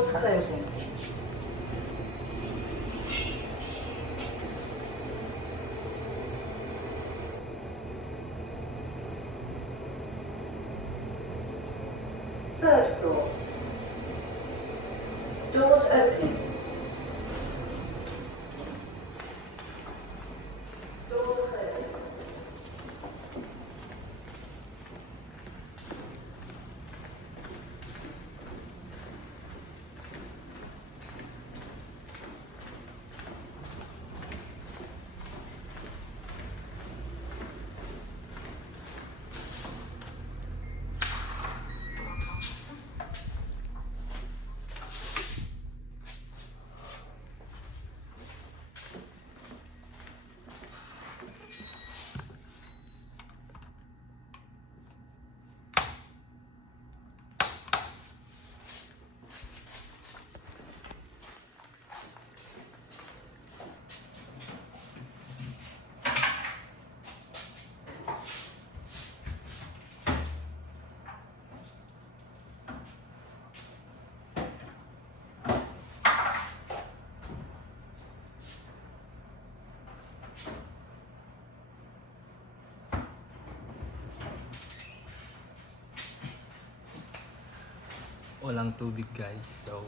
বুঝতে closing. Third floor. Doors open. Walang tubig guys so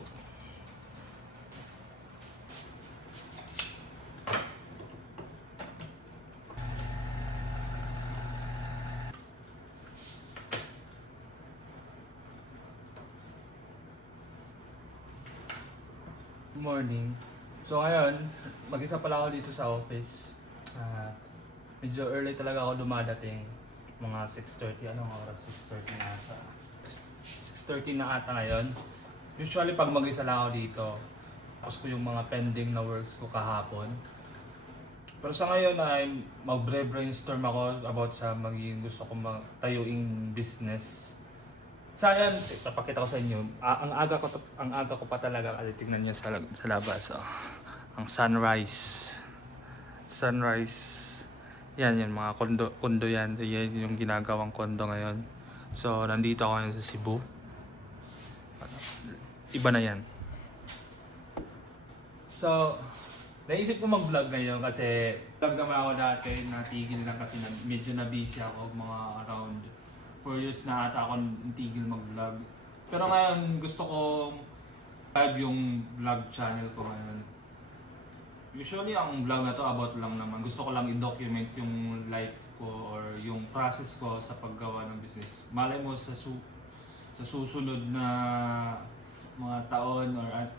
morning. So ngayon, mag-isa pala ako dito sa office. At medyo early talaga ako dumadating. Mga 6.30, anong oras? 6.30 na ata. 6.30 na ata ngayon. Usually pag mag-isa lang ako dito, tapos ko yung mga pending na works ko kahapon. Pero sa ngayon ay magbre-brainstorm ako about sa magiging gusto ko tayuing business. Sa ngayon, ipapakita ko sa inyo, a- ang aga ko ang aga ko pa talaga kasi tingnan niyo sa sa labas oh. Ang sunrise. Sunrise. Yan yan mga kondo kondo yan. Yan yung ginagawang kondo ngayon. So nandito ako ngayon sa Cebu. Iba na yan. So, naisip ko mag-vlog ngayon kasi vlog naman ako dati, natigil lang kasi na, medyo na busy ako mga around 4 years na ata ako natigil mag-vlog. Pero ngayon gusto kong live yung vlog channel ko ngayon. Usually ang vlog na to about lang naman. Gusto ko lang i-document yung life ko or yung process ko sa paggawa ng business. Malay mo sa sa susunod na mga taon or at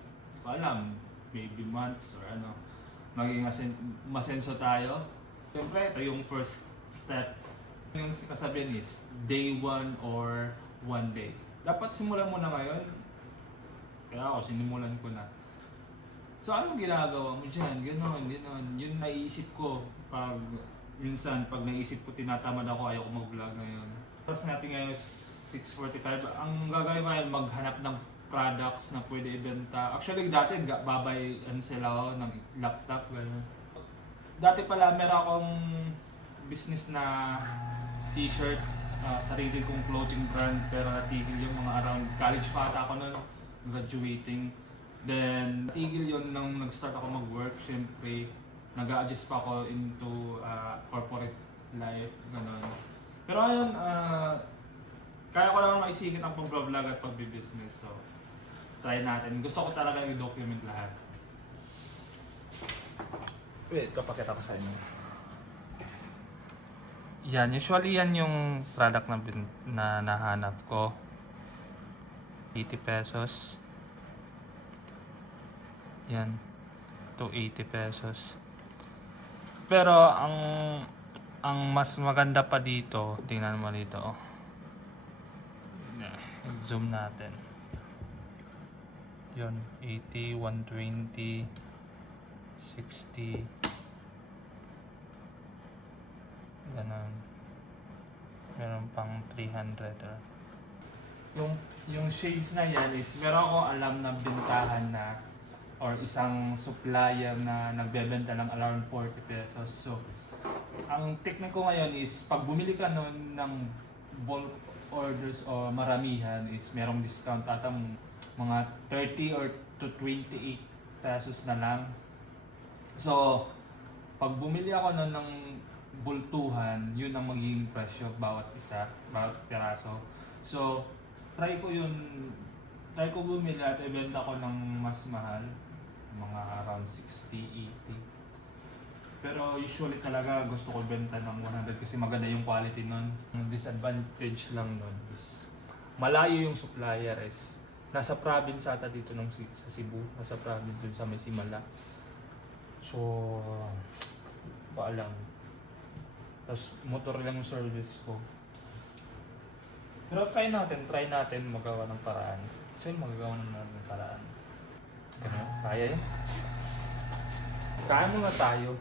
ko alam, maybe months or ano, maging asen- masenso tayo. Siyempre, ito yung first step. Yung kasabihan is day one or one day. Dapat simulan mo na ngayon. Kaya ako, sinimulan ko na. So, anong ginagawa mo dyan? Ganon, ganon. Yun naiisip ko pag minsan, pag naisip ko, tinatamad ako, ayaw ko mag-vlog ngayon. Tapos natin ngayon is 6.45. Ang gagawin ko ngayon, maghanap ng products na pwede ibenta. Actually, dati babay ano sila ako ng laptop. Ganun. Dati pala, meron akong business na t-shirt, ah, sarili kong clothing brand, pero natigil yung mga around college pa ata ako nun, graduating. Then, tigil yun nang nag-start ako mag-work. Siyempre, nag adjust pa ako into ah, corporate life, gano'n. Pero ayun, ah, kaya ko naman maisigit ang pag-vlog at pag-business. So, try natin. Gusto ko talaga i-document lahat. Wait, papakita ko sa inyo. Yan, usually yan yung product na, bin, na nahanap ko. 80 pesos. Yan. To 80 pesos. Pero ang ang mas maganda pa dito, tingnan mo dito. Oh. Zoom natin. Yun, 80, 120, 60. Ganon. Meron pang 300. ah. Yung, yung shades na yan is, meron akong alam na bintahan na or isang supplier na nagbebenta ng around 40 pesos. So, ang technique ko ngayon is pag bumili ka nun ng bulk orders o maramihan is merong discount atang mga 30 or to 28 pesos na lang. So, pag bumili ako nun ng bultuhan, yun ang magiging presyo bawat isa, bawat piraso. So, try ko yun, try ko bumili at ibenta ko ng mas mahal, mga around 60, 80. Pero usually talaga gusto ko benta ng 100 kasi maganda yung quality nun. Ang disadvantage lang nun is malayo yung supplier is nasa province ata dito ng sa Cebu, nasa province dun sa may Simala. So, paalam. Tapos motor lang yung service ko. Pero try natin, try natin magawa ng paraan. Kasi magagawa naman ng paraan. Kaya yun. Kaya mo na tayo.